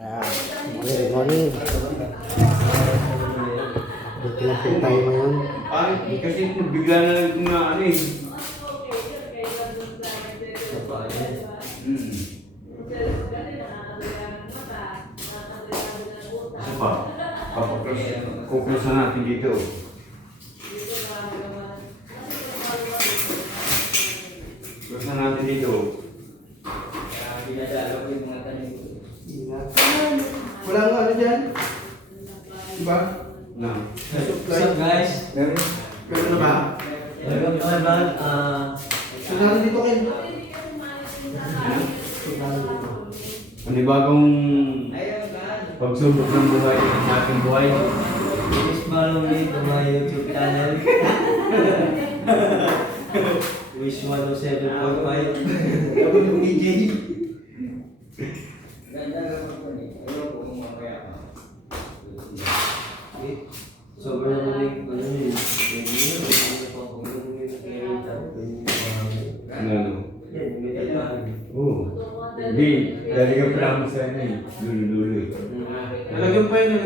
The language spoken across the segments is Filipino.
Good morning. Dito na po tayo ngayon. Ay, kasi bigla na lang itong na ano eh. Isa pa, kukusan natin dito. Kukusan natin dito. Wala nga ano dyan? Diba? Na. What's up guys? Pwede na ba? Welcome to my vlog. Sunahan dito kayo. Panibagong pagsubok ng buhay, ng ating buhay. Please follow me to my YouTube channel. Wish 107.5. DJ. Sobrang naman ano yun. Ano? Yan, may tataan. Oo. Hindi, talagang promise sa ano eh. Dulo-dulo eh. Nalagyan pa yun.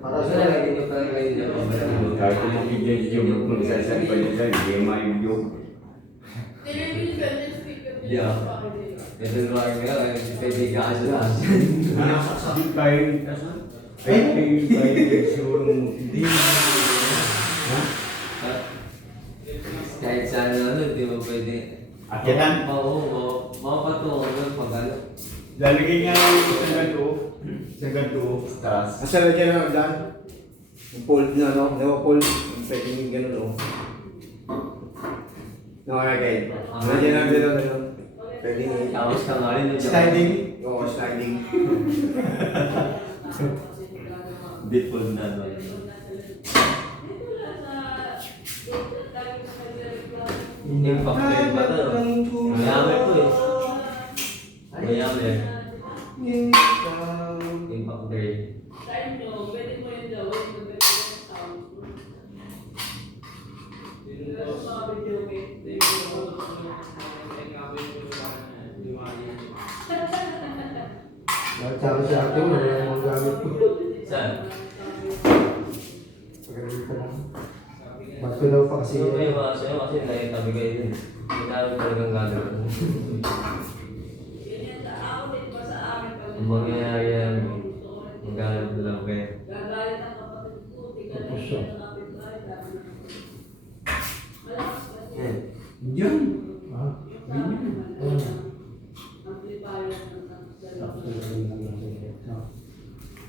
Para sa lagi nyo pa rin kayo na Kahit kung makikita yung magsasabi pa nila, hindi yung maibigyo. Yeah. Ito yung lang nga, pwede ka asa. Hindi tayo, ay tayo siguro hindi. Ha? Kahit sa ano, di ba pwede? Akitan? Oo, mapatungo ng pag-ano. Lalagay nga lang sa ganito, taas. Asa na dyan ang daan? Yung pole na no? Yung pole. Yung pwedeng yung gano'n no? Nakalagay. Nandiyan lang dito gano'n. Pwedeng Tapos ka nga rin. sliding. Oo, sliding. Bitcoin na no. Impact rate ba ito? Mayaman ito eh. Mayaman. Impact rate. Tsaka sa akin, wala yung mga gamit ko. Saan? Pagkalit ka lang. Ba't ko daw pa kasi Sino kayo mga sa'yo kasi nakitabi kayo yun. Hindi namin talagang gagawin. Ang mangyayari yan, magagalit na lang kayo. Tapos siya. Yan. Diyan. Ah,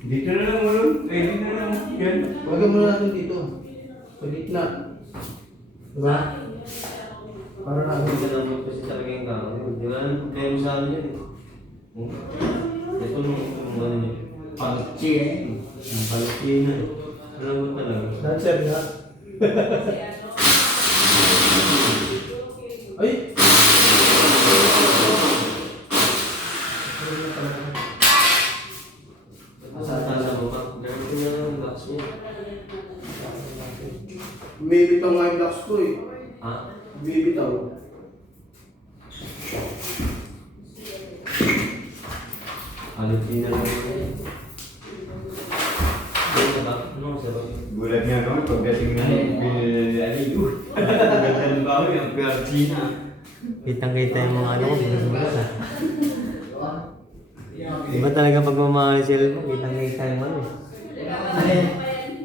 Dito na lang ulo. Pwede na lang. Yan. Wagam mo natin dito. Sa gitna. Diba? Para na ako. Hindi lang kasi talaga yung gagawin. Di ba ang problema sa amin yun eh. Ito nung ano niya. Pangchi eh. Ang Palestina eh. Alam mo talaga. Dancer na. Ay! Masatala mo pa. Gawin na lang ang box niya. Bibitaw nga yung box ko eh. Ha? Bibitaw. Alipin na lang yun. Ano ba? Ano sa ba? Gulat niya no, pagdating na Aliyo. Ganda ng bago yung China. Kitang-kita yung mga ano ko, binubukas ah. Iba talaga pagmamahal sa cellphone, kitang-kita yung ano eh.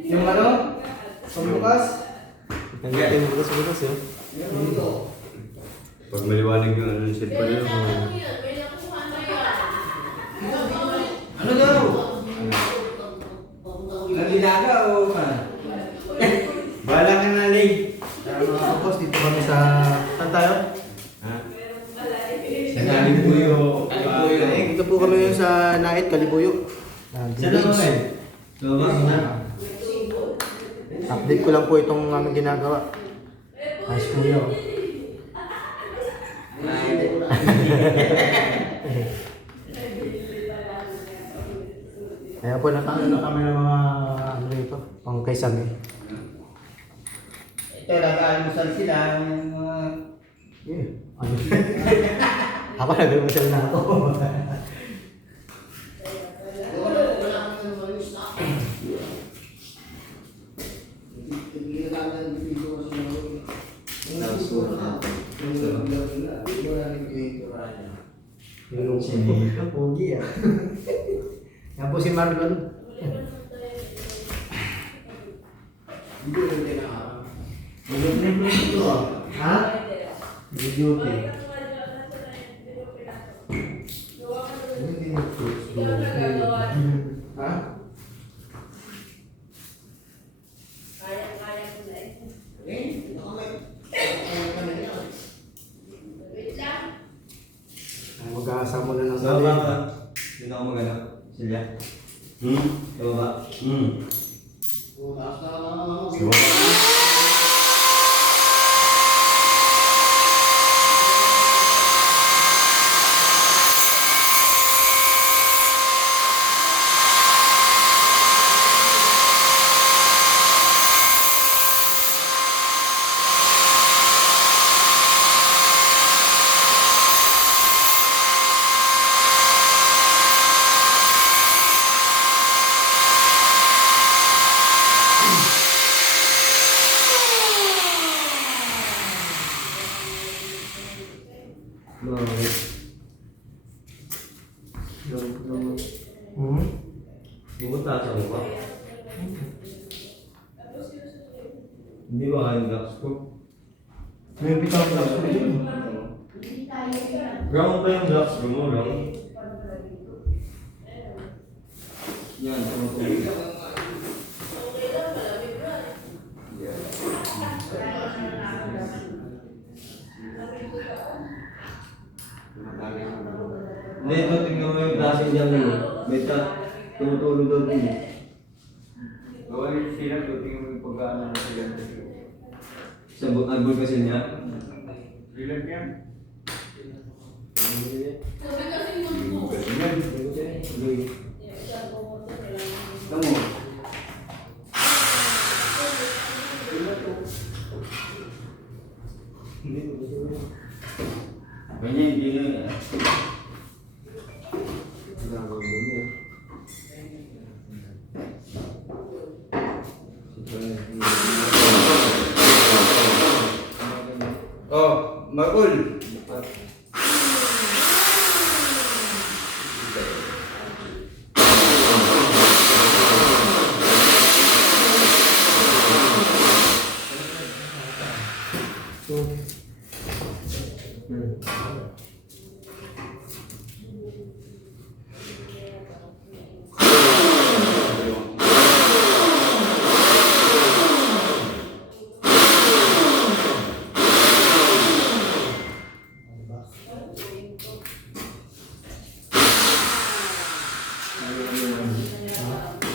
Yung ano? Pagbukas? Kitang-kita yung bukas-bukas eh. Pag maliwanag yung ano sa cellphone nila. Ano daw? Nalinaga o Bahala ka na, Ling. mga kapos, dito kami sa... Saan tayo? Ha? Sa Kalibuyo. Dito po kami ngayon sa Nait, Kalibuyo. Saan na kami? Lumabas na. Update ko lang po itong aming ginagawa. Ayos po yun. Kaya po nakaano na kami ng mga ano ito, pang kaisag eh. Ito, nag-aalmusal sila ng mga... Ako nag-almusal na ako. Si Nito. Pogi ah. Yan po si Marlon. Mag-libre ito ah. Ha? Video okay. Ha? Mag-aasa mo na ng Sa baba ka. Hindi na ako magana. Silya. Sa baba. Sa baba. Bakit? Bumuta sa mukha. Hindi ba kayang blocks ko? May bitaw na ako dyan. Round pa yung blocks ko mo, round. Yan, tumutulog. Hindi, ito tingnan mo yung klase dyan mo. May tumutulog doon din eh. Gawin sila, tingin mo yung pag-ano na sila. Sa agbol kasi niya. Ilan yan? Tamo. Ganyan, hindi na. Oh, Marul.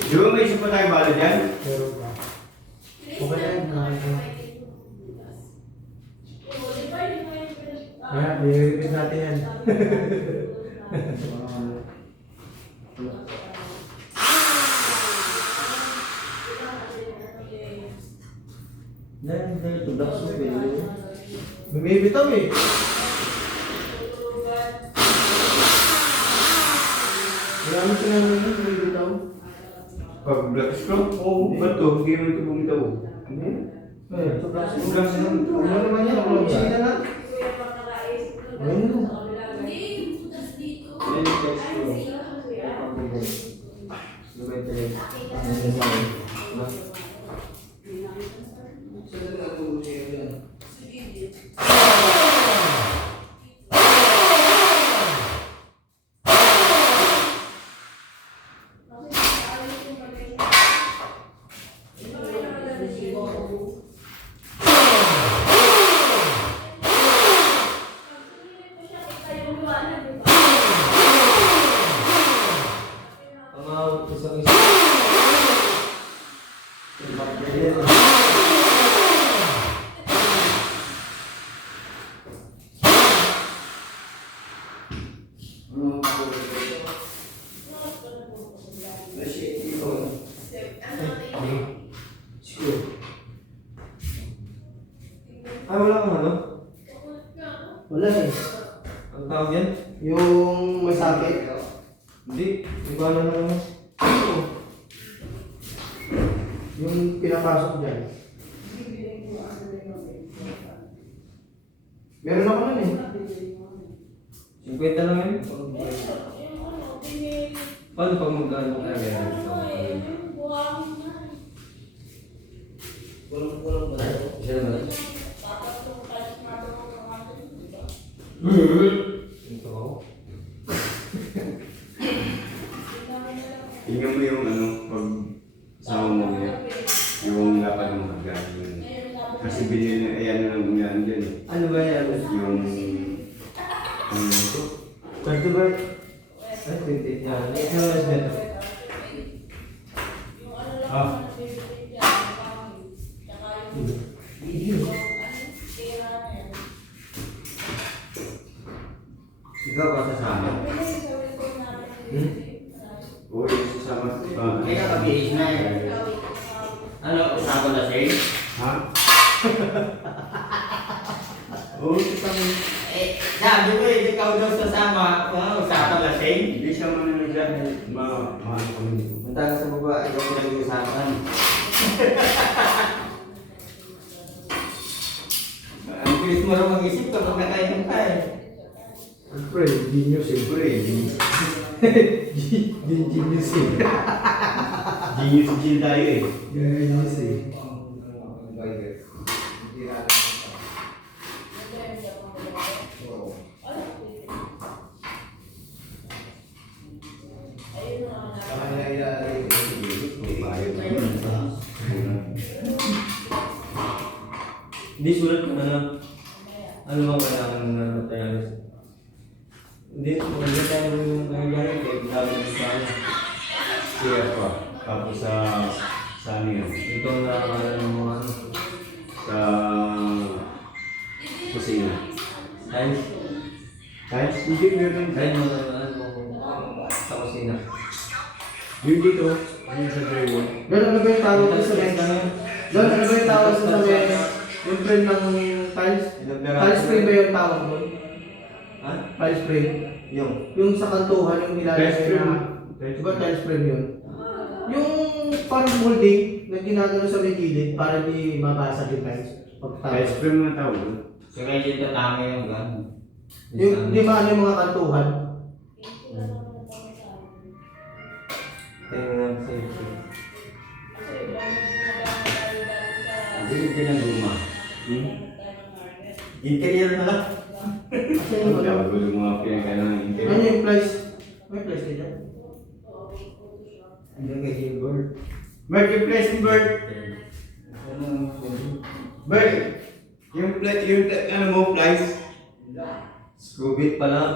Di ba may isa pa tayo bala dyan? Meron pa. Okay na yun. Kaya, i-repeat natin yan. Yan, ito blocks ko pwede. Bumibitaw eh. Marami ka naman yun, bumibitaw. Pag-blocks ko? Oo. Ba't to? Hindi mo ito bumitaw. Hindi. Eh, ito klase. Ang blocks na. Ano naman yan? Ano sige na lang? Ayun o. Yan yung text ko. Sabay tayo. Ang isang isa. Ay, wala kang ano? Wala eh. Ang tawag yan? Yung may sakit. Hindi. Hindi ba alam naman mo? Yung pinapasok dyan. Meron ako nun eh. 50 lang yun? Paano pag magkano kaya ganyan? Kulang ba tayo? Isa naman. Ito ako. Tingnan mo yung ano, pag sama mo niya, yung lapad ng magkano. Kasi binili na, ayan na lang yan dyan eh. Ano ba yan? Yung, ano ito? Pwede ba? Ay, 20. Yan. Ito na mas better. Ah, Ikaw pa sasama? oo, yung sasama. Ah, May kakabihis na eh. Ano, usapan na siya? ha? Oo, sasama. Eh, sabi ko eh, ikaw daw sasama. Usapan na siya? Hindi siya mananagyan. Maano kami dito. Punta ka sa baba, ikaw pinag-usapan. Ang bilis mo rin mag-isip kapag nakainom ka eh. Siyempre, genius eh. Siyempre, Genius eh. genius din tayo eh. Genius eh. Hindi sulat ka na. Ano bang kailangan ng materials? Hindi, maganda tayo yung nangyayari kaya dami ng sana. Siya pa. Tapos sa ano yan? Ito ang nakakala ng mga ano. Sa kusina. Tiles. Tiles? Hindi meron. Kahit mga ano sa kusina. Yung dito, yung sa drywall. Doon, ano ba yung tawag ko sa Tiles men? lang yun. Doon, ano ba yung tawag ko sa men? Yung frame ng tiles? Tiles frame ba yung tawag doon? Ha? Tiles frame? Yung. Yung sa kantuhan, yung nilalagay Tiles frame. na... Diba tiles frame yun? Yung parang molding na ginagano sa may gilid para di mabasag yung tiles. Tiles frame na tawag. Kaya dito tama yung gano'n. Yung, di ba ano yung mga kantuhan? Tingnan natin sa YouTube. Hindi ka ng luma. Interior na lang. Kasi Ang yung ano? tawag ko yung mga pinagkailangan ng Ano interior. yung price? May price dito? Hindi ka Gilbert. Bert, yung place ni Bert. Bert, yung ano mo, place. Screwbit pa lang.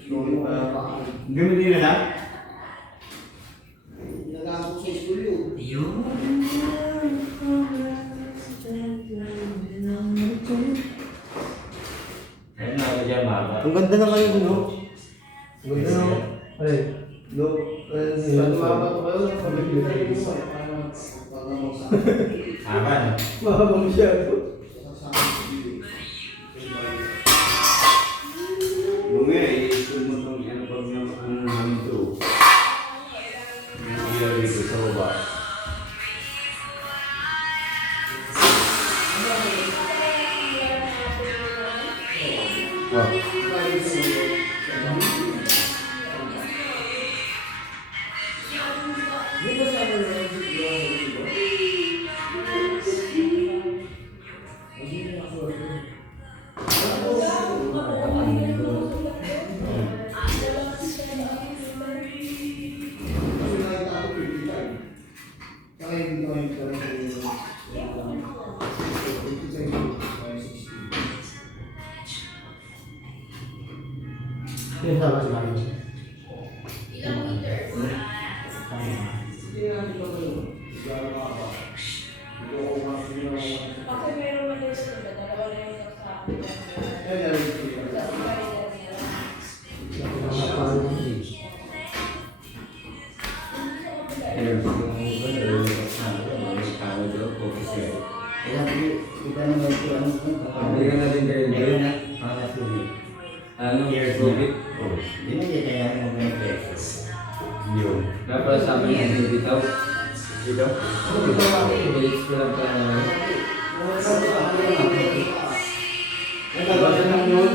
Screwbit pa lang. Gamitin na lang. Nag-aabot sa school yun. Yun. Ayun na ako dyan, baba. Ang ganda na kayo dun, no? Ganda no? Ay, No, saan mabato kayo? Pabibili mo. Haba na. Mahaba masyado. Mamaya, i-school mo itong ano pag ang namin ito. Yung ilaw dito sa baba. Yung sama si Mami. Kasi meron man din sa dalawa na yung sa Hindi ka na din kayo. Ayun na. Mga sulit. Ano? Years Screwbit? na. Oo. Hindi na dyan kaya mo mga pesos. Yun. Dapat sa amin hindi bitaw. Dito? Dates ko lang pala naman. Basta lang yun.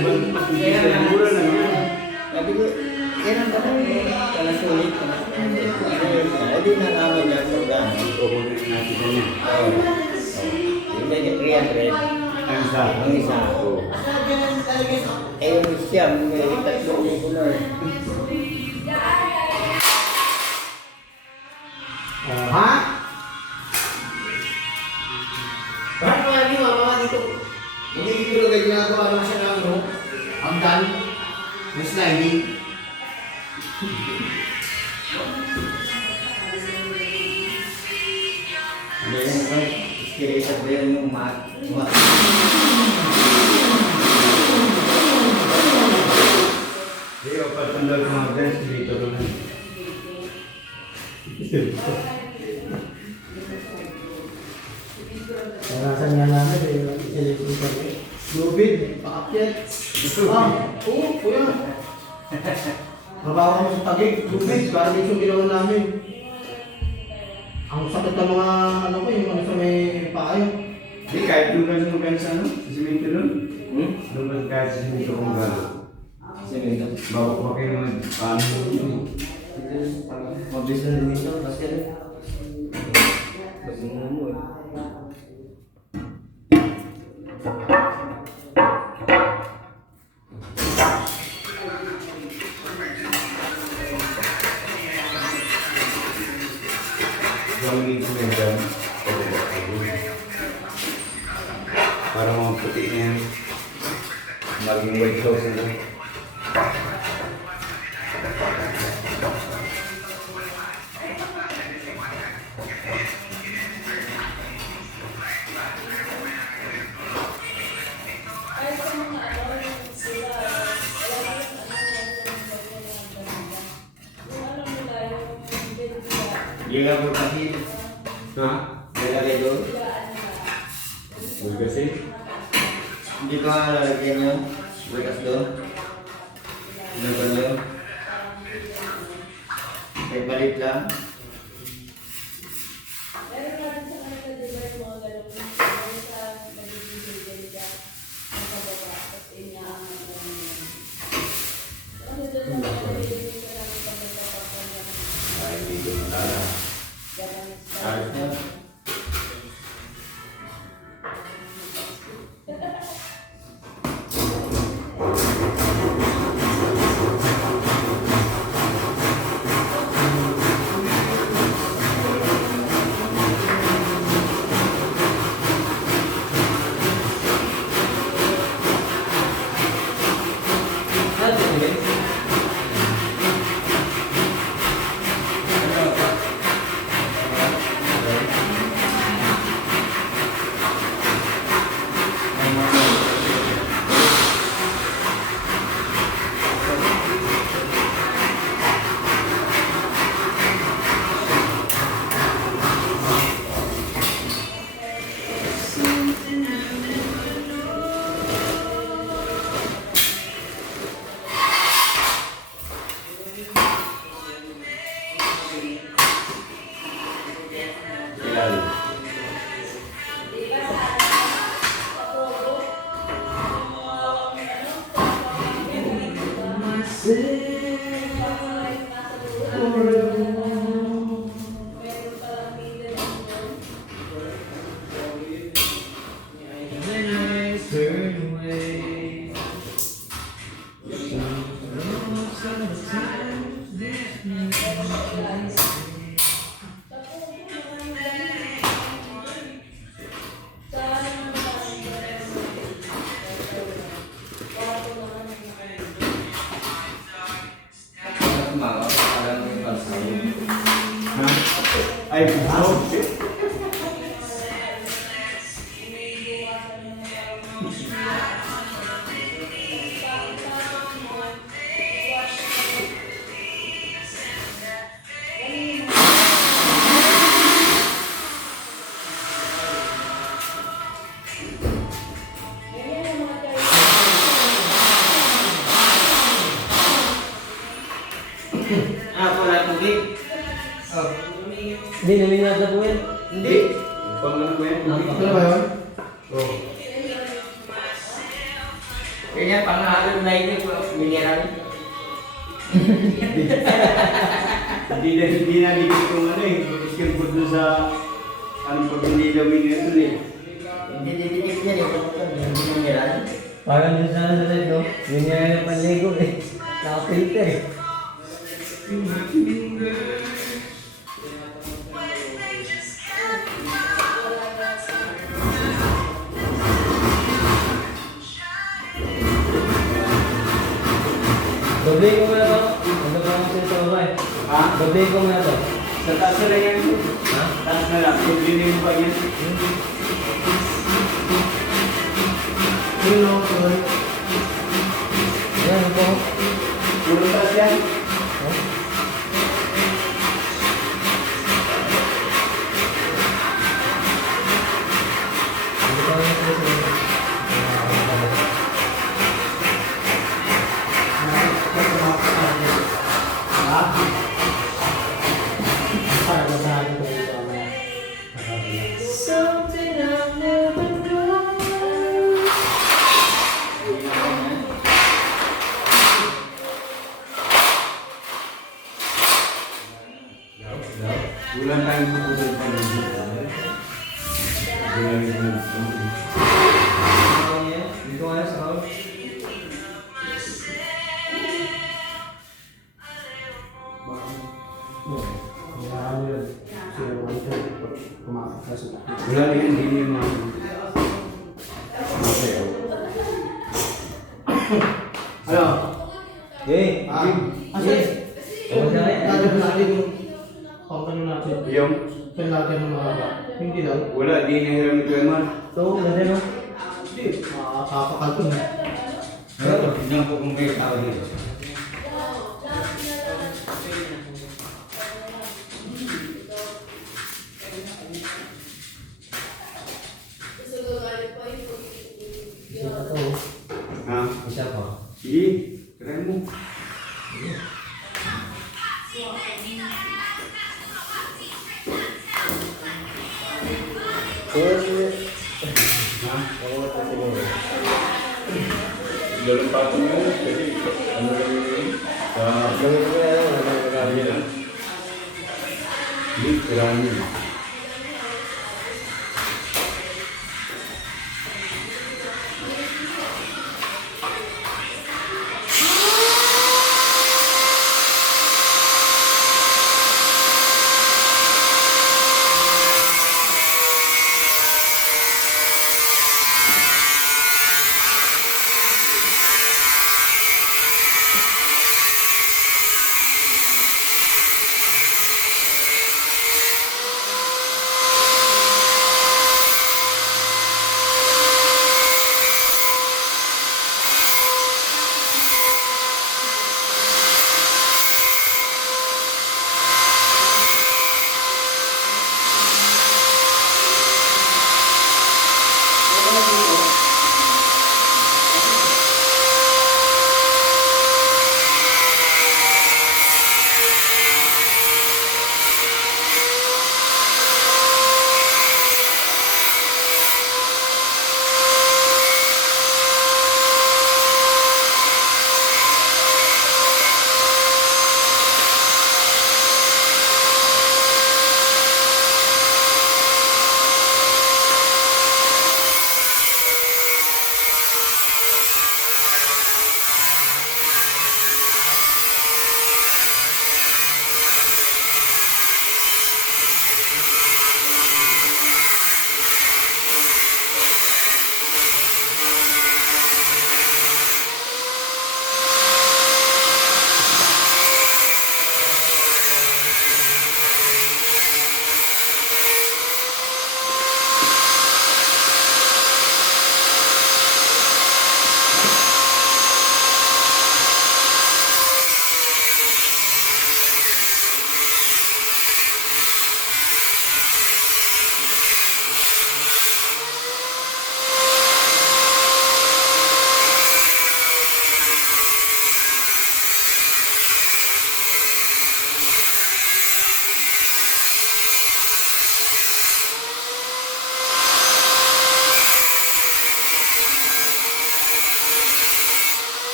Mura lang yun. Sabi ko, kailan ba na yun? Sulit. Hindi na namin yan kung gano'n. Kukunin natin kanya. Yung may 300. Ang isa. Ang isa. Eh, yung siyam, may 3,000 na eh. Oh, ha? Bakit mga hindi mga dito? Magiging kayo ginagawa naman siya ng ano? Ang done? May sliding? Meron ko, skeleton ba yun yung mat? Hindi ko patandal ng mga guys dito naman. Narasan nga namin eh, selection kami. Lubid, paakyat. Oo, kuya. Mabawa mo sa tagig, lubid, parang yung ginawa namin. Ang sakit ng mga ano ko, yung ano sa may paayo. Hindi, kahit doon ka sumugan sa ano? Sa simento nun? Doon ka kahit sa simento kung gano'n. Semento. Bago pa kayo naman, paano yun? Mabilis na din ito kasi kasi mo eh. Gawin ko na dyan. Para mga puti na yan. Maging white house na. Ay, sa mga ano, yung sila, wala yung ano nila, yung bendila, Hindi ka po kasi, Ha? lalagay doon. bilaan nila. Huwag kasi. Hindi ko nga lalagyan yun. Bukas doon. Laban yun. May balik lang. Meron nga rin sa kanila, di ba, yung mga ganun, meron sa magiging bendila, ang pababa, tapos inaangan ko niya. Kasi doon sa mga nalilinis ka lang yung pagkakapag niya, Ay, hindi ko malala. ganun sa- Ayos na. Ilalim. Ha? Ay, buhok. Wala tubig. Hindi, naminata po yan. Hindi. Pang ano ko yan? Ano ba yun? Oo. Kaya pangalan na ini ko mineral. Hindi na dikit yung ano eh. Iskin po doon sa ano pag hindi gawin nito eh. Hindi didikit niya yung mineral. Parang dun sa sunod, no? Yun yung panligo eh. Naka-filter eh. Doble ko na to. Ano ba ang sito ko eh? Ha? Doble ko na to. Sa taas na lang yan. Ha? Taas na lang. Problema mo pa yan. Yun o, tuloy. Ayan, ito. Puro taas yan. Hindi ko na ito sa Ha? Para basahin ko dito mamaya. Something I've never known. Bulan tayong puputol pa ng bulan yung Hindi ko kaya sa couch. Marami yun. Sila mga ito. Kumakasas na. wala na yan. Hindi yung mga masayaw. Ano? Okay. Kasi, Ano na yan? gagawin natin yung pangkano natin. Yung Kailangan ng mga hindi lang. wala. Di nahiram ito yan man. Ito, ganda no? Hindi. Makakakalpon na. Pero tignan ko kung kayo tao dito. Gusto ko galit pa yung Isa pa to. Ha? Isa pa. Sige. Try mo. Ha? Dalang patong mo. Kasi ano lang yun? Gawin ko na lang. Ano na gagawin lang. Hindi, kailangan yun.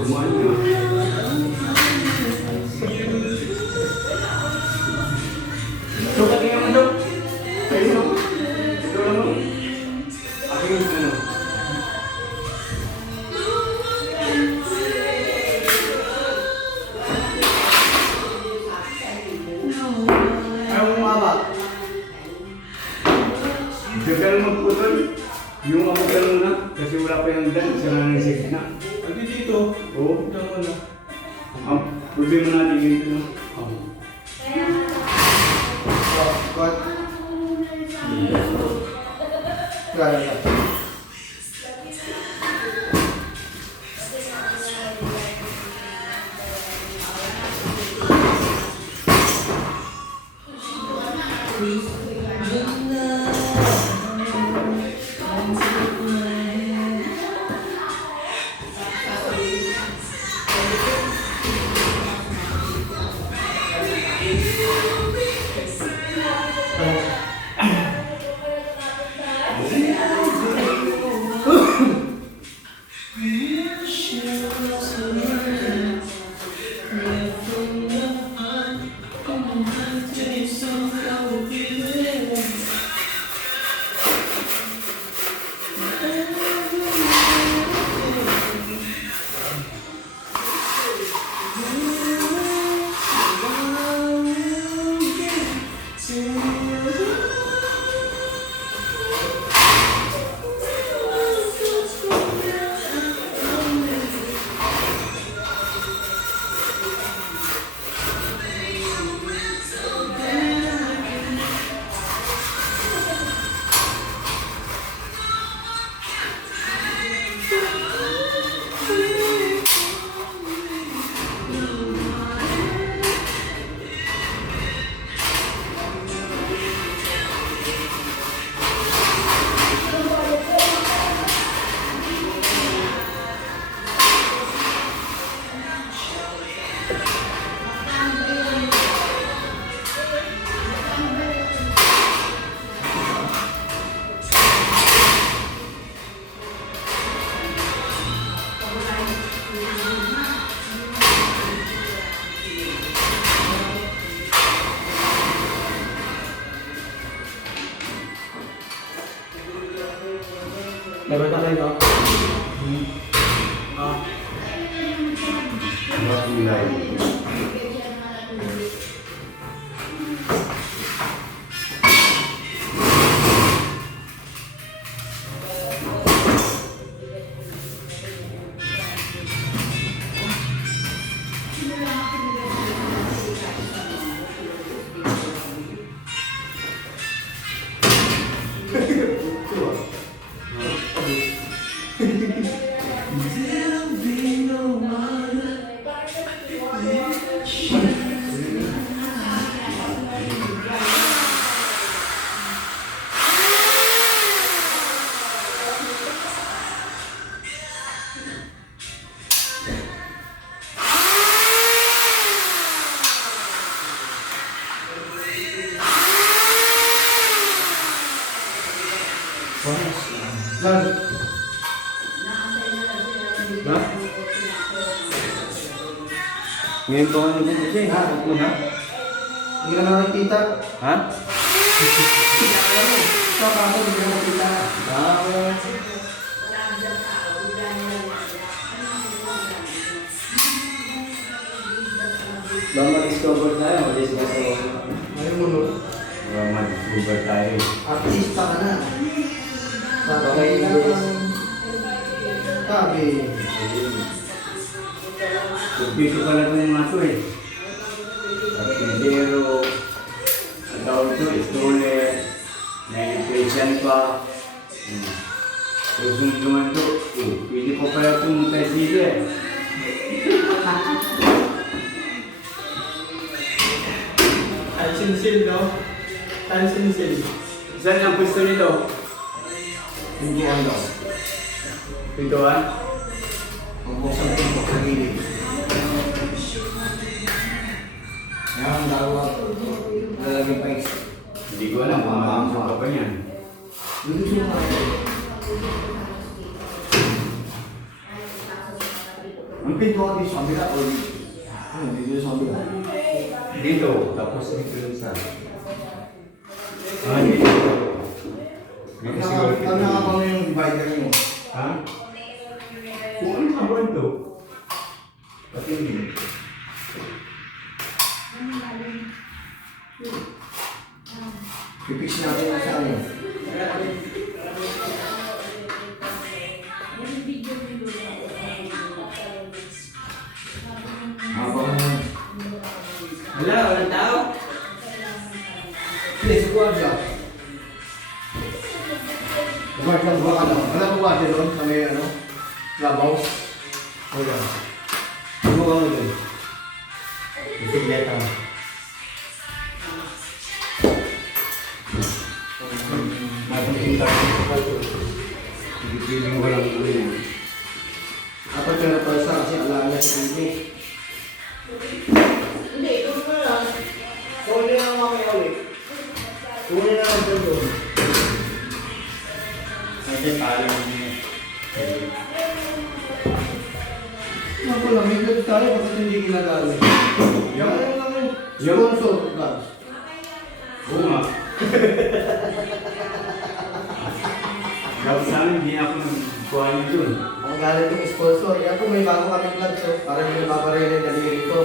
Kumain na. Sukat niyo naman daw. Ayun o. Ito lang mo. Aking yung ano. Ayaw mo mababa. Dagal magputol. Yung ako ganun na. Kasi wala pa yung dan. Isa na ng sigit na. Hindi dito. Oo. Ito mo na. Ang problema natin yung ito. Cut. Kaya na. Level na kayo. Mga kulay. Lan. Ha? Ngayon to ano din kasi? Ha? Ako na? Hindi ka na nakikita. Ha? Alam mo, ito ako, hindi ka na nakikita. Ah, Baka ma-discover tayo, ma-discover tayo. Ngayon mo, no? Baka mag-discover tayo. Artista ka na. Baka Kailangan... Sabi. Pagpito pala itong mga ito eh. Pagpindero, ang tawag ito, istole, na-impression pa. Susunod naman ito, pwede pa pala itong tayo eh. Tansinsil, no? Tansinsil. Saan ang pwesto nito? Hindi ano. Pintuan? Ang buksan ko yung sa gilid. Ngayon, ang dalawa. Lalagyan pa isa. Hindi ko alam kung makakasok ka pa niyan. Dito siya mga. Ang pintuan dito sa kabila o dito? Ano, dito sa kabila? Dito, tapos dito yung sa... dito. Dito siguro Ano nakapang yung divider mo? Ha? Kung ano nga ba ito? Pati hindi. Pipix natin yung sa ano. Habang Wala, walang tao. hindi, sa guardia. Sa guardia ba ka lang? Wala ko guardia doon sa may ano? Labaw. Wala. Ano ka mo doon? Bisikleta. Napansin tayo sa palto. Hindi piling walang ulo yan. Apat ka na pala kasi alam niya sa pili. Hindi, ito na lang. Kunin na lang mamaya ulit. Kunin na lang doon. Kasi parang Ako lang, may gano'n tayo bakit hindi ginagamit? Yung sponsor, guys. Oo nga. Dapat sa amin, hindi ako nagkuha niyo dun. Ang galit yung sponsor. Yan po may bago kaming vlog so para may babarili na dito ito.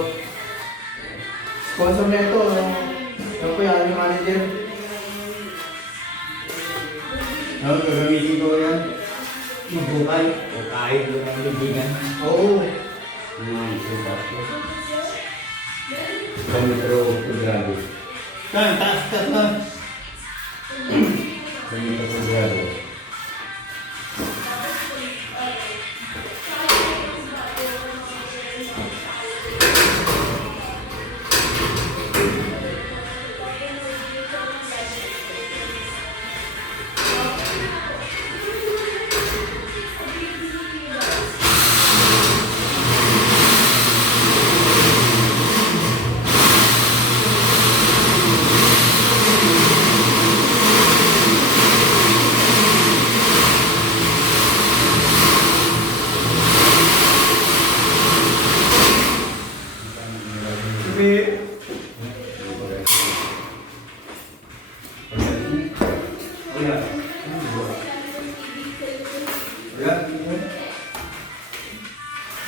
Sponsor na ito, yung po yan, yung manager. ano, gagamitin ko yan. Magbukay. O kahit doon ang libigan. Oo. Ito tapos. Kilometro kudrado. Taas. Kilometro kudrado.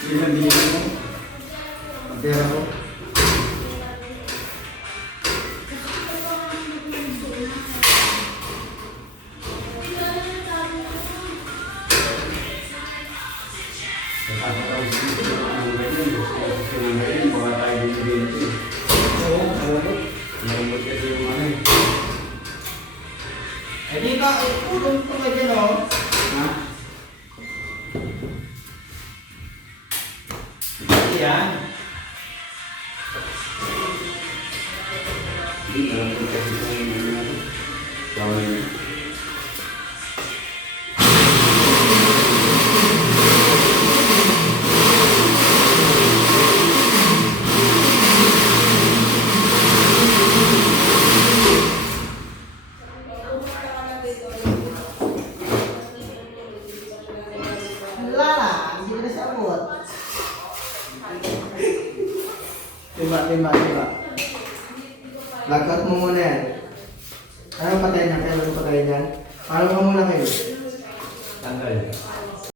Ilan binigyan mo? Ang pera ko. Oo, alam mo. Eh di ka, tulong ko ka dyan o. Yan. Wala, hindi na siya abot. Diba. Lagat mo muna yan. Ano patayin niya? Kaya ano patayin niyan? Paano ka muna kayo? Tanggal.